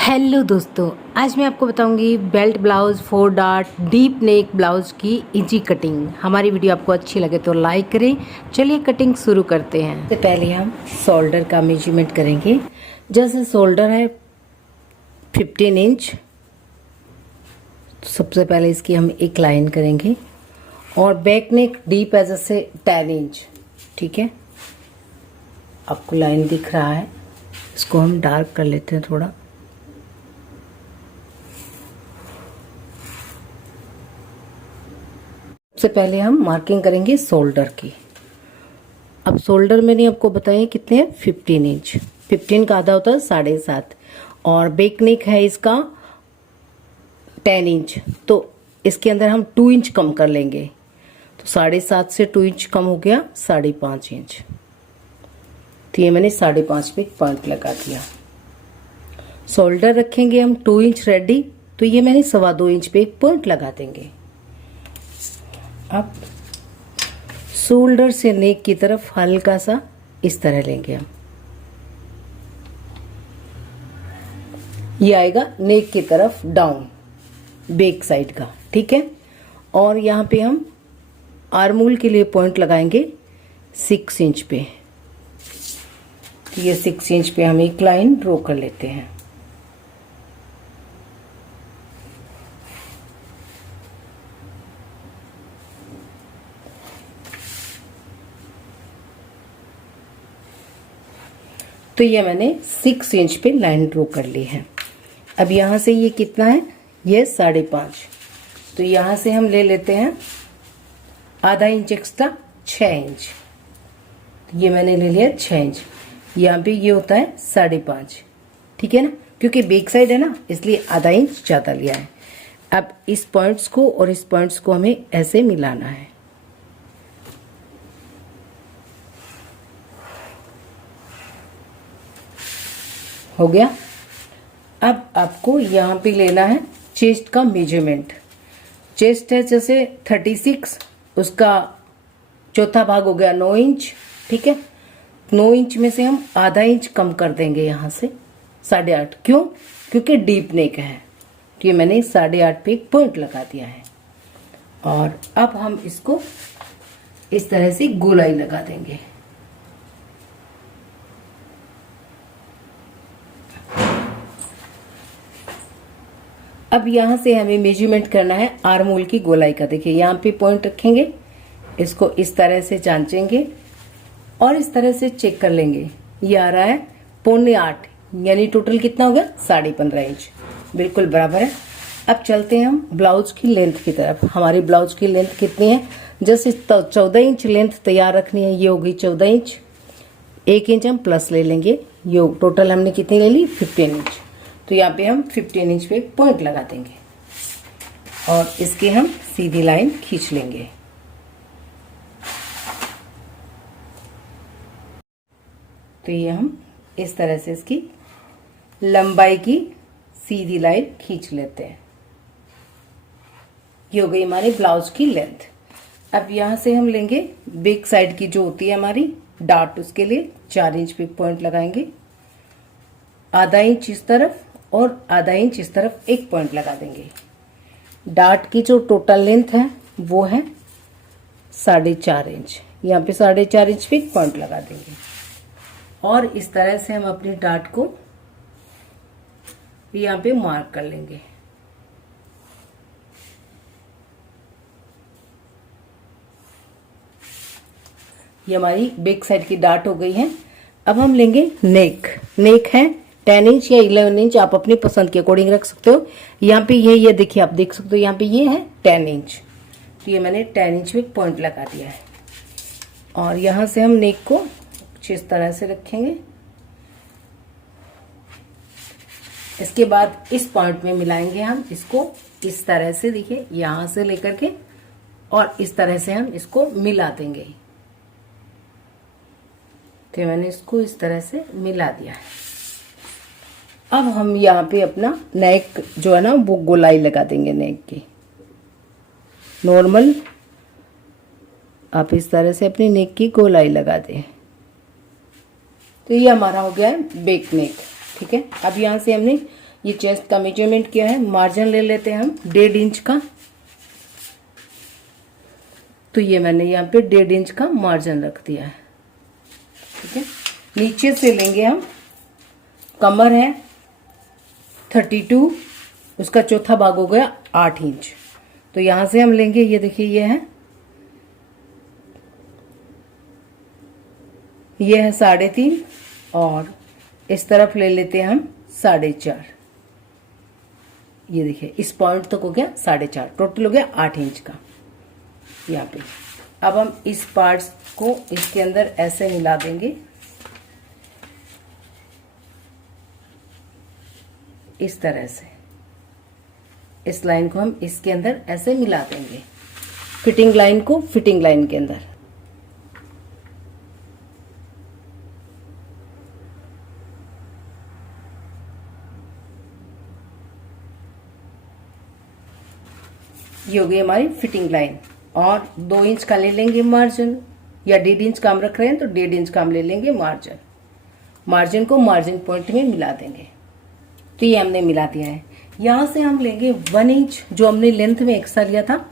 Hello दोस्तों, आज मैं आपको बताऊंगी belt blouse 4 dart deep neck blouse की इजी कटिंग। हमारी वीडियो आपको अच्छी लगे तो लाइक करें। चलिए कटिंग शुरू करते हैं। सबसे पहले हम शोल्डर का मेजरमेंट करेंगे। जैसे शोल्डर है 15 इंच, तो सबसे पहले इसकी हम एक लाइन करेंगे और बैक नेक डीप है जैसे 10 इंच। ठीक है, आपको लाइन दिख रहा है, इसको हम डार्क कर लेते हैं थोड़ा। सबसे पहले हम मार्किंग करेंगे शोल्डर की। अब शोल्डर मैंने आपको बताया कितने हैं, 15 इंच। 15 का आधा होता है 7.5, और बैक नेक है इसका 10 इंच, तो इसके अंदर हम 2 इंच कम कर लेंगे, तो 7.5 से 2 इंच कम हो गया 5.5 इंच। तो ये मैंने 5.5 पे पॉइंट लगा दिया। शोल्डर रखेंगे हम 2 इंच रेडी, तो ये मैंने 2.25 इंच पे एक पॉइंट लगा देंगे। अब शोल्डर से नेक की तरफ हल्का सा इस तरह लेंगे हम, ये आएगा नेक की तरफ डाउन बैक साइड का। ठीक है, और यहाँ पे हम आर्मोल के लिए पॉइंट लगाएंगे 6 इंच पे। ये 6 इंच पे हम एक लाइन ड्रॉ कर लेते हैं। तो ये मैंने 6 इंच पे लाइन ड्रॉ कर ली है। अब यहाँ से ये कितना है, ये 5.5, तो यहाँ से हम ले लेते हैं आधा इंच एक्स्ट्रा, 6 इंच। तो ये मैंने ले लिया 6 इंच। यहाँ पे ये होता है 5.5। ठीक है ना, क्योंकि बैक साइड है ना, इसलिए आधा इंच ज़्यादा लिया है। अब इस पॉइंट्स को और इस पॉइंट्स को हमें ऐसे मिलाना है। हो गया। अब आपको यहाँ पे लेना है चेस्ट का मेजरमेंट। चेस्ट है जैसे 36, उसका चौथा भाग हो गया 9 इंच। ठीक है, 9 इंच में से हम आधा इंच कम कर देंगे यहाँ से 8.5। क्यों? क्योंकि डीप नेक है, तो ये मैंने 8.5 पे एक पॉइंट लगा दिया है। और अब हम इसको इस तरह से गोलाई लगा देंगे। अब यहाँ से हमें मेजरमेंट करना है आर्मोल की गोलाई का। देखिए यहाँ पे पॉइंट रखेंगे, इसको इस तरह से जांचेंगे और इस तरह से चेक कर लेंगे। ये आ रहा है 7.25, यानी टोटल कितना हो गया 15.5 इंच, बिल्कुल बराबर है। अब चलते हैं हम ब्लाउज की लेंथ की तरफ। हमारी ब्लाउज की लेंथ कितनी है, जैसे 14 इंच लेंथ तैयार रखनी है, ये हो गई 14 इंच। 1 इंच हम प्लस ले लेंगे, ये टोटल हमने कितनी ले ली, 15 इंच। तो यहाँ पे हम 15 इंच पे एक पॉइंट लगा देंगे और इसके हम सीधी लाइन खींच लेंगे। तो ये हम इस तरह से इसकी लंबाई की सीधी लाइन खींच लेते हैं। ये हो गई हमारी ब्लाउज की लेंथ। अब यहाँ से हम लेंगे बैक साइड की जो होती है हमारी डार्ट, उसके लिए 4 इंच पे पॉइंट लगाएंगे। आधा इंच इस तरफ और आधा इंच इस तरफ एक पॉइंट लगा देंगे। डार्ट की जो टोटल लेंथ है वो है 4.5 इंच। यहाँ पे 4.5 इंच पे एक पॉइंट लगा देंगे और इस तरह से हम अपनी डार्ट को यहाँ पे मार्क कर लेंगे। ये हमारी बैक साइड की डार्ट हो गई है। अब हम लेंगे नेक। नेक है 10 इंच या 11 इंच, आप अपनी पसंद के अकॉर्डिंग रख सकते हो। यहाँ पे ये देखिए, आप देख सकते हो यहाँ पे ये है 10 इंच, तो ये मैंने 10 इंच में पॉइंट लगा दिया है। और यहाँ से हम नेक को कुछ इस तरह से रखेंगे। इसके बाद इस पॉइंट में मिलाएंगे हम इसको इस तरह से, देखिए यहाँ से लेकर के और इस तरह से हम इसको मिला देंगे। तो मैंने इसको इस तरह से मिला दिया है। अब हम यहाँ पे अपना नेक जो है ना वो गोलाई लगा देंगे नेक की। नॉर्मल आप इस तरह से अपनी नेक की गोलाई लगा दें। तो ये हमारा हो गया है बैक नेक। ठीक है, अब यहाँ से हमने ये चेस्ट का मेजरमेंट क्या है, मार्जिन ले लेते हैं हम 1.5 इंच का। तो ये मैंने यहाँ पे 1.5 इंच का मार्जिन रख दिया है, ठीक है। नीचे से लेंगे हम, कमर है 32, उसका चौथा भाग हो गया 8 इंच। तो यहां से हम लेंगे, ये देखिए ये है 3.5 और इस तरफ ले लेते हैं हम 4.5। ये देखिए इस पॉइंट तक हो गया 4.5, टोटल हो गया 8 इंच का यहाँ पे। अब हम इस पार्ट्स को इसके अंदर ऐसे मिला देंगे, इस तरह से इस लाइन को हम इसके अंदर ऐसे मिला देंगे, फिटिंग लाइन को फिटिंग लाइन के अंदर। ये हो गई हमारी फिटिंग लाइन। और 2 इंच का ले लेंगे मार्जिन, या 1.5 इंच का हम रख रहे हैं तो 1.5 इंच का हम ले लेंगे मार्जिन। मार्जिन को मार्जिन पॉइंट में मिला देंगे। तो ये हमने मिला दिया है। यहां से हम लेंगे 1 इंच, जो हमने लेंथ में एक्स्ट्रा लिया था,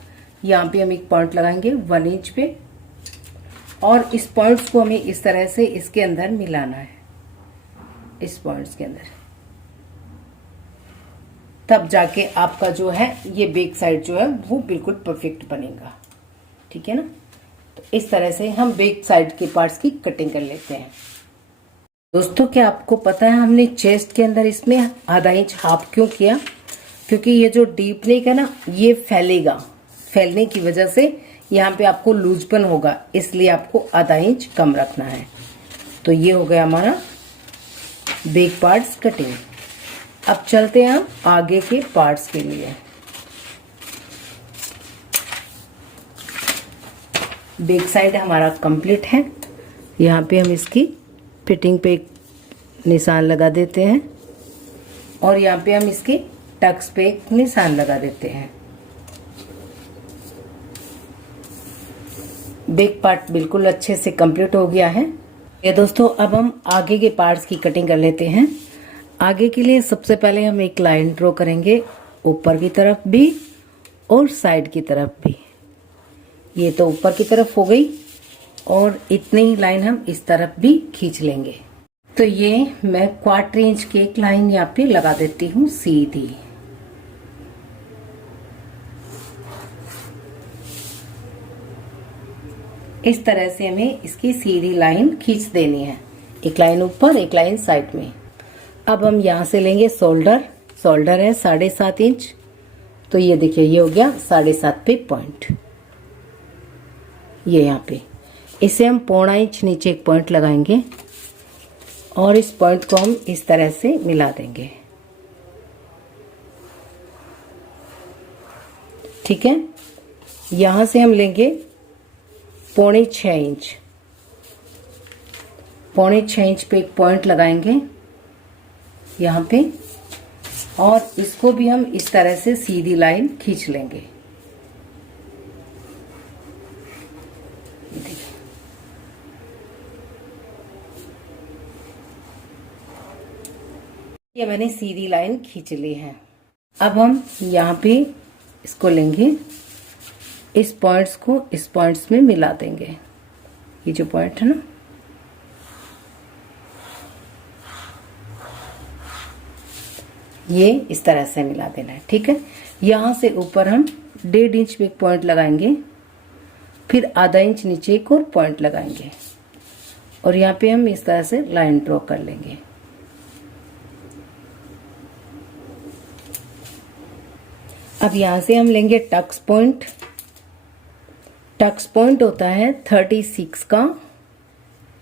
यहाँ पे हम एक पॉइंट लगाएंगे 1 इंच पे, और इस पॉइंट्स को हमें इस तरह से इसके अंदर मिलाना है, इस पॉइंट्स के अंदर। तब जाके आपका जो है ये बैक साइड जो है वो बिल्कुल परफेक्ट बनेगा, ठीक है ना। तो इस तरह से हम बैक साइड के पार्ट्स की कटिंग कर लेते हैं। दोस्तों, क्या आपको पता है हमने चेस्ट के अंदर इसमें आधा इंच हाफ क्यों किया? क्योंकि ये जो डीप नेक है ना, ये फैलेगा, फैलने की वजह से यहाँ पे आपको लूजपन होगा, इसलिए आपको आधा इंच कम रखना है। तो ये हो गया हमारा बैक पार्ट्स कटिंग। अब चलते हैं हम आगे के पार्ट्स के लिए। बैक साइड हमारा कंप्लीट है। यहाँ पे हम इसकी फिटिंग पे एक निशान लगा देते हैं, और यहाँ पे हम इसके टक्स पे एक निशान लगा देते हैं। बैक पार्ट बिल्कुल अच्छे से कंप्लीट हो गया है। ये दोस्तों, अब हम आगे के पार्ट्स की कटिंग कर लेते हैं। आगे के लिए सबसे पहले हम एक लाइन ड्रॉ करेंगे, ऊपर की तरफ भी और साइड की तरफ भी। ये तो ऊपर की तरफ हो गई, और इतनी ही लाइन हम इस तरफ भी खींच लेंगे। तो ये मैं 1/4 इंच की एक लाइन यहाँ पे लगा देती हूँ सीधी। इस तरह से हमें इसकी सीधी लाइन खींच देनी है, एक लाइन ऊपर एक लाइन साइड में। अब हम यहाँ से लेंगे शोल्डर। शोल्डर है 7.5 इंच। तो ये देखिए ये हो गया 7.5 पे पॉइंट, ये यहाँ पे। इसे हम 1/4 इंच नीचे एक पॉइंट लगाएंगे, और इस पॉइंट को हम इस तरह से मिला देंगे, ठीक है। यहां से हम लेंगे 6.25 इंच। 6.25 इंच पे एक पॉइंट लगाएंगे यहाँ पे, और इसको भी हम इस तरह से सीधी लाइन खींच लेंगे। ये मैंने सीधी लाइन खींच ली है। अब हम यहाँ पे इसको लेंगे, इस पॉइंट्स को इस पॉइंट्स में मिला देंगे। ये जो पॉइंट है ना, ये इस तरह से मिला देना है, ठीक है। यहाँ से ऊपर हम 1.5 इंच पे एक पॉइंट लगाएंगे, फिर आधा इंच नीचे एक और पॉइंट लगाएंगे, और यहाँ पे हम इस तरह से लाइन ड्रॉ कर लेंगे। अब यहाँ से हम लेंगे टक्स पॉइंट। टक्स पॉइंट होता है 36 का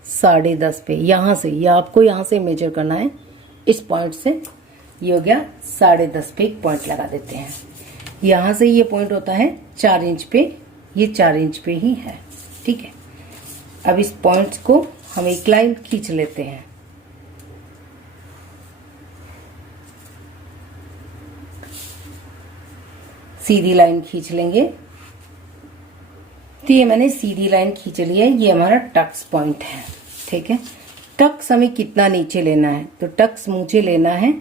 10.5 पे। यहाँ से, या आपको यहाँ से मेजर करना है, इस पॉइंट से। ये हो गया 10.5 पे एक पॉइंट लगा देते हैं। यहाँ से ये पॉइंट होता है 4 इंच पे, ये 4 इंच पे ही है, ठीक है। अब इस पॉइंट को हम एक लाइन खींच लेते हैं। सीधी लाइन खींच लेंगे। तो ये मैंने सीधी लाइन खींच ली है, ये हमारा टक्स पॉइंट है, ठीक है। टक्स हमें कितना नीचे लेना है? तो टक्स मुझे लेना है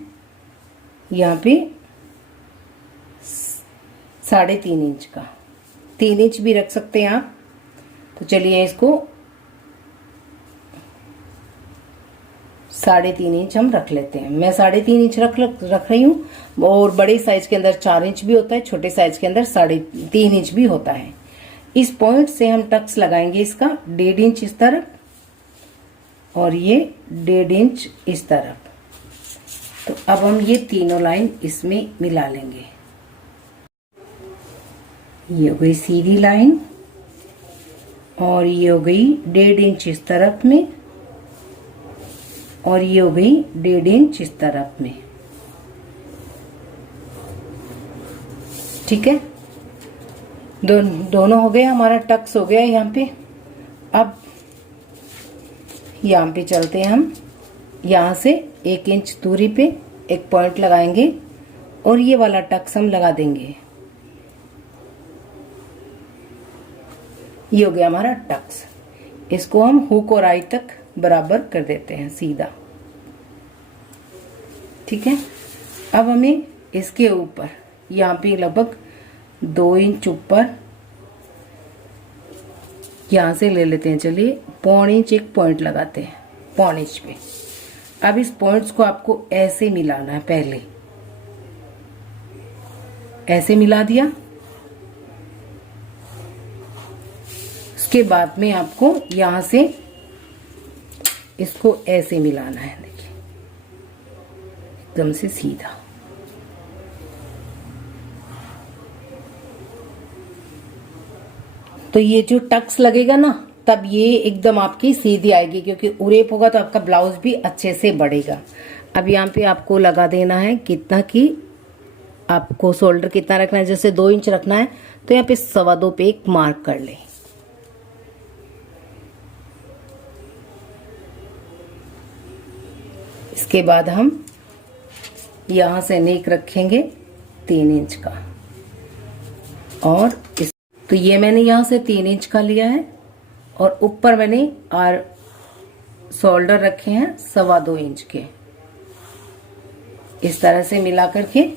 यहाँ पे 3.5 इंच का, 3 इंच भी रख सकते हैं आप। तो चलिए इसको 3.5 इंच हम रख लेते हैं। मैं 3.5 इंच रख रही हूँ। और बड़े साइज के अंदर 4 इंच भी होता है, छोटे साइज के अंदर 3.5 इंच भी होता है। इस पॉइंट से हम टक्स लगाएंगे इसका 1.5 इंच इस तरफ और ये 1.5 इंच इस तरफ। तो अब हम ये तीनों लाइन इसमें मिला लेंगे। ये हो गई सीधी लाइन और ये हो गई 1.5 इंच इस तरफ में और ये हो गई 1.5 इंच इस तरफ में। ठीक है, दोनों हो गए, हमारा टक्स हो गया यहाँ पे। अब यहाँ पे चलते हैं हम, यहाँ से 1 इंच दूरी पे एक पॉइंट लगाएंगे और ये वाला टक्स हम लगा देंगे। ये हो गया हमारा टक्स। इसको हम हुक और आई तक बराबर कर देते हैं सीधा। ठीक है, अब हमें इसके ऊपर यहाँ पे लगभग 2 इंच ऊपर यहाँ से ले लेते हैं। चलिए 1.25 इंच एक पॉइंट लगाते हैं 1.25 इंच पे। अब इस पॉइंट्स को आपको ऐसे मिलाना है। पहले ऐसे मिला दिया, उसके बाद में आपको यहां से इसको ऐसे मिलाना है। देखिए एकदम से सीधा। तो ये जो टक्स लगेगा ना, तब ये एकदम आपकी सीधी आएगी, क्योंकि उरेप होगा तो आपका ब्लाउज भी अच्छे से बढ़ेगा। अब यहाँ पे आपको लगा देना है कितना कि आपको शोल्डर कितना रखना है। जैसे 2 इंच रखना है तो यहाँ पे 2.25 पे एक मार्क कर लें। इसके बाद हम यहां से नेक रखेंगे 3 इंच का और तो ये मैंने यहां से 3 इंच का लिया है और ऊपर मैंने और शोल्डर रखे हैं 2.25 इंच के। इस तरह से मिला करके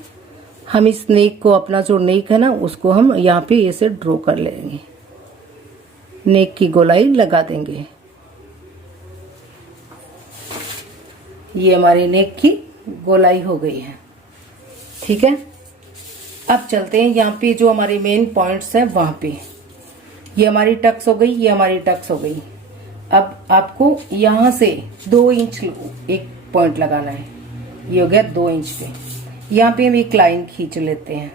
हम इस नेक को, अपना जो नेक है ना, उसको हम यहाँ पे ऐसे ड्रॉ कर लेंगे। नेक की गोलाई लगा देंगे। ये हमारी नेक की गोलाई हो गई है। ठीक है, अब चलते हैं यहाँ पे जो हमारे मेन पॉइंट्स हैं वहां पे। ये हमारी टक्स हो गई, ये हमारी टक्स हो गई। अब आपको यहाँ से 2 इंच एक पॉइंट लगाना है। ये हो गया 2 इंच पे। यहाँ पे हम एक लाइन खींच लेते हैं।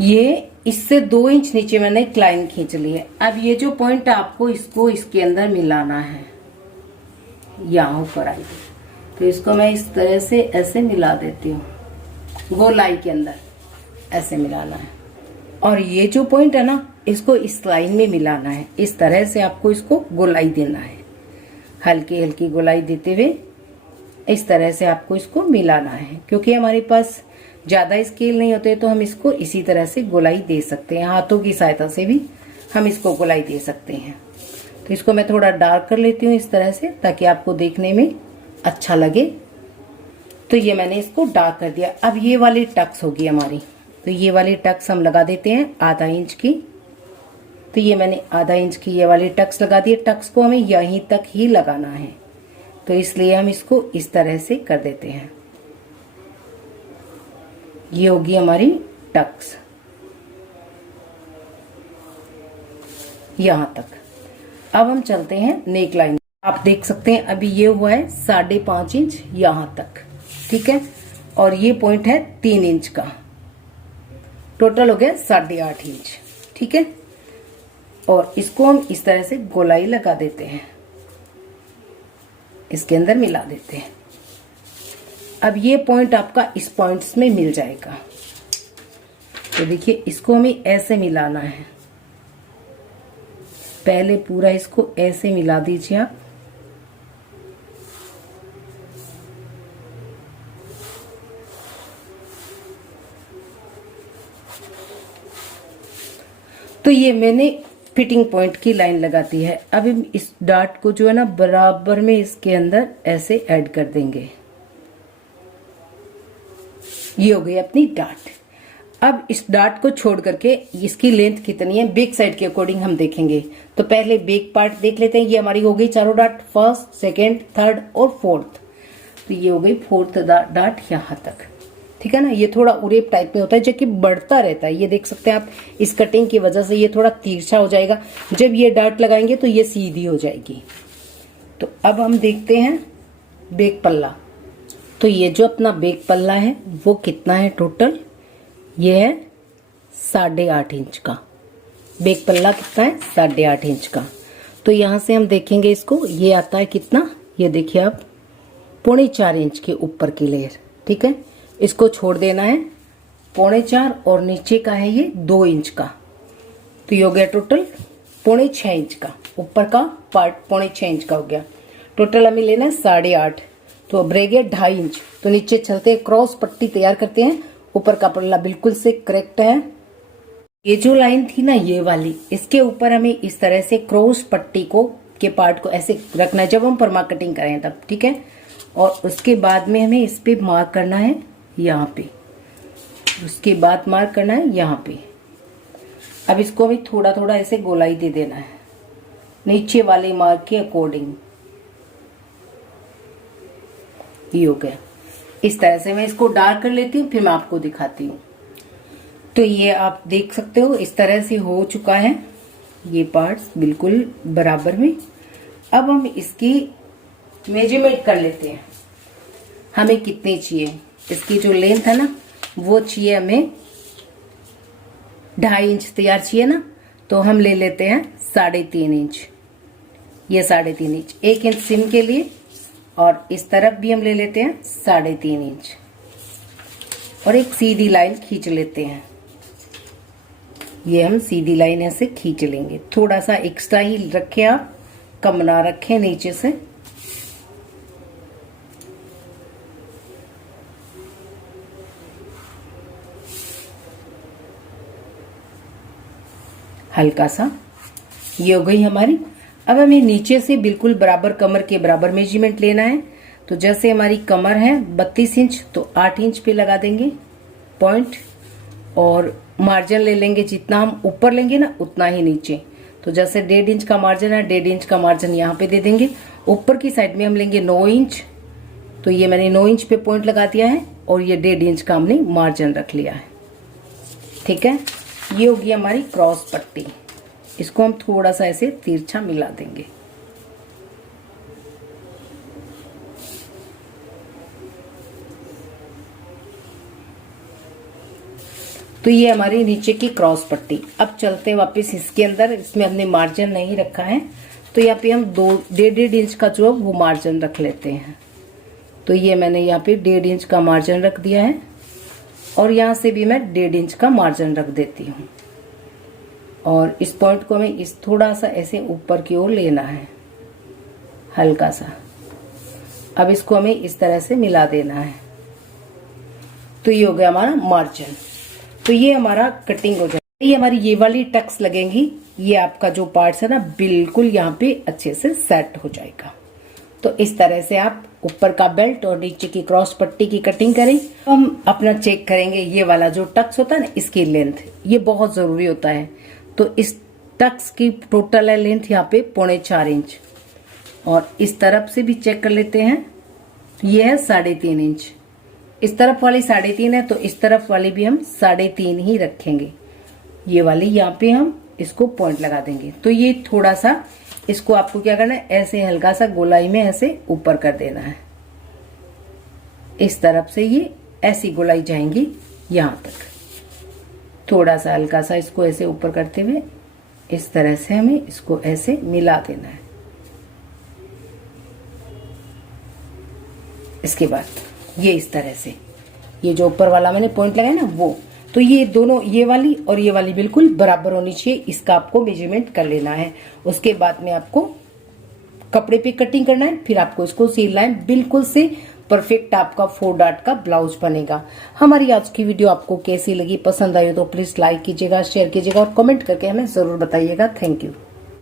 ये इससे 2 इंच नीचे मैंने एक लाइन खींच ली है। अब ये जो पॉइंट है आपको इसको इसके अंदर मिलाना है, यहाँ ऊपर आई। तो इसको मैं इस तरह से ऐसे मिला देती हूँ, गोलाई के अंदर ऐसे मिलाना है। और ये जो पॉइंट है ना, इसको इस लाइन में मिलाना है। इस तरह से आपको इसको गोलाई देना है, हल्की हल्की गोलाई देते हुए इस तरह से आपको इसको मिलाना है। क्योंकि हमारे पास ज्यादा स्केल नहीं होते तो हम इसको इसी तरह से गोलाई दे सकते हैं। हाथों की सहायता से भी हम इसको गोलाई दे सकते हैं। तो इसको मैं थोड़ा डार्क कर लेती हूँ इस तरह से, ताकि आपको देखने में अच्छा लगे। तो ये मैंने इसको डार्क कर दिया। अब ये वाली टक्स होगी हमारी, तो ये वाली टक्स हम लगा देते हैं 0.5 इंच की। तो ये मैंने 0.5 इंच की ये वाली टक्स लगा दी। टक्स को हमें यहीं तक ही लगाना है, तो इसलिए हम इसको इस तरह से कर देते हैं। ये होगी हमारी टक्स यहां तक। अब हम चलते हैं नेक लाइन। आप देख सकते हैं अभी ये हुआ है 5.5 इंच यहां तक। ठीक है, और ये पॉइंट है 3 इंच का। टोटल हो गया 8.5 इंच। ठीक है, और इसको हम इस तरह से गोलाई लगा देते हैं, इसके अंदर मिला देते हैं। अब ये पॉइंट आपका इस पॉइंट्स में मिल जाएगा। तो देखिए इसको हमें ऐसे मिलाना है। पहले पूरा इसको ऐसे मिला दीजिए आप। तो ये मैंने फिटिंग पॉइंट की लाइन लगाती है। अब हम इस डार्ट को जो है ना बराबर में इसके अंदर ऐसे ऐड कर देंगे। ये हो गई अपनी डार्ट। अब इस डार्ट को छोड़ करके इसकी लेंथ कितनी है बैक साइड के अकॉर्डिंग हम देखेंगे। तो पहले बैक पार्ट देख लेते हैं। ये हमारी हो गई चारों डार्ट, फर्स्ट, सेकेंड, थर्ड और फोर्थ। तो ये हो गई फोर्थ डार्ट यहां तक, ठीक है ना। ये थोड़ा उरेप टाइप में होता है जो कि बढ़ता रहता है। ये देख सकते हैं आप, इस कटिंग की वजह से ये थोड़ा तिरछा हो जाएगा। जब ये डार्ट लगाएंगे तो ये सीधी हो जाएगी। तो अब हम देखते हैं बैक पल्ला। तो ये जो अपना बैक पल्ला है वो कितना है टोटल, ये है 8.5 इंच का। बैक पल्ला कितना है, 8.5 इंच का। तो यहां से हम देखेंगे इसको, ये आता है कितना, ये देखिए आप 4.25 इंच के ऊपर की लेयर, ठीक है। इसको छोड़ देना है 4.25 और नीचे का है ये 2 इंच का। तो ये हो गया टोटल 6.25 इंच का। ऊपर का पार्ट 6.25 इंच का हो गया। टोटल हमें लेना है 8.5। तो अब रह गया 2.5 इंच। तो नीचे चलते हैं, क्रॉस पट्टी तैयार करते हैं। ऊपर का पल्ला बिल्कुल से करेक्ट है। ये जो लाइन थी ना ये वाली, इसके ऊपर हमें इस तरह से क्रॉस पट्टी को के पार्ट को ऐसे रखना है जब हम परमा कटिंग करें तब, ठीक है। और उसके बाद में हमें इस पे मार्क करना है यहाँ पे, उसके बाद मार्क करना है यहाँ पे। अब इसको हमें थोड़ा थोड़ा ऐसे गोलाई दे देना है नीचे वाले मार्क के अकॉर्डिंग। ये हो गया। इस तरह से मैं इसको डार्क कर लेती हूँ, फिर मैं आपको दिखाती हूँ। तो ये आप देख सकते हो इस तरह से हो चुका है ये पार्ट्स बिल्कुल बराबर में। अब हम इसकी मेजरमेंट कर लेते हैं, हमें कितनी चाहिए। इसकी जो लेंथ है ना वो चाहिए हमें 2.5 इंच तैयार चाहिए ना। तो हम ले लेते हैं 3.5 इंच। ये 3.5 इंच, 1 इंच सिम के लिए। और इस तरफ भी हम ले लेते हैं 3.5 इंच और एक सीधी लाइन खींच लेते हैं। ये हम सीधी लाइन ऐसे खींच लेंगे। थोड़ा सा एक्स्ट्रा ही रखें आप, कम ना रखें नीचे से। हल्का सा। ये हो गई हमारी। अब हमें नीचे से बिल्कुल बराबर कमर के बराबर मेजरमेंट लेना है। तो जैसे हमारी कमर है 32 इंच, तो 8 इंच पे लगा देंगे पॉइंट। और मार्जिन ले लेंगे, जितना हम ऊपर लेंगे ना उतना ही नीचे। तो जैसे 1.5 इंच का मार्जिन है, 1.5 इंच का मार्जिन यहाँ पे दे देंगे। ऊपर की साइड में हम लेंगे 9 इंच। तो ये मैंने 9 इंच पे पॉइंट लगा दिया है और ये 1.5 इंच का हमने मार्जिन रख लिया है, ठीक है। ये होगी हमारी क्रॉस पट्टी। इसको हम थोड़ा सा ऐसे तिरछा मिला देंगे। तो ये हमारी नीचे की क्रॉस पट्टी। अब चलते हैं वापस इसके अंदर। इसमें हमने मार्जिन नहीं रखा है, तो यहाँ पे हम 1.5 इंच का जो है वो मार्जिन रख लेते हैं। तो ये मैंने यहाँ पे 1.5 इंच का मार्जिन रख दिया है और यहाँ से भी मैं 1.5 इंच का मार्जिन रख देती हूँ। और इस पॉइंट को हमें इस थोड़ा सा ऐसे ऊपर की ओर लेना है, हल्का सा। अब इसको हमें इस तरह से मिला देना है। तो ये हो गया हमारा मार्जिन। तो ये हमारा कटिंग हो जाएगा। ये हमारी ये वाली टक्स लगेंगी। ये आपका जो पार्ट्स है ना बिल्कुल यहाँ पे अच्छे से सेट हो जाएगा। तो इस तरह से आप ऊपर का बेल्ट और नीचे की क्रॉस पट्टी की कटिंग करें। हम अपना चेक करेंगे ये वाला जो टक्स होता है ना, इसकी लेंथ, ये बहुत जरूरी होता है। तो इस टक्स की टोटल है लेंथ यहाँ पे 4.25 इंच। और इस तरफ से भी चेक कर लेते हैं, ये है 3.5 इंच। इस तरफ वाली 3.5 है, तो इस तरफ वाली भी हम 3.5 ही रखेंगे। ये वाली यहाँ पे हम इसको पॉइंट लगा देंगे। तो ये थोड़ा सा इसको आपको क्या करना है, ऐसे हल्का सा गोलाई में ऐसे ऊपर कर देना है। इस तरफ से ये ऐसी गोलाई जाएंगी यहाँ तक। थोड़ा सा हल्का सा इसको ऐसे ऊपर करते हुए इस तरह से हमें इसको ऐसे मिला देना है। इसके बाद ये इस तरह से, ये जो ऊपर वाला मैंने पॉइंट लगाया ना वो, तो ये दोनों, ये वाली और ये वाली बिल्कुल बराबर होनी चाहिए। इसका आपको मेजरमेंट कर लेना है। उसके बाद में आपको कपड़े पे कटिंग करना है, फिर आपको इसको सिलना है बिल्कुल से परफेक्ट आपका 4 डॉट का ब्लाउज बनेगा। हमारी आज की वीडियो आपको कैसी लगी, पसंद आई तो प्लीज लाइक कीजिएगा, शेयर कीजिएगा और कमेंट करके हमें जरूर बताइएगा। Thank you.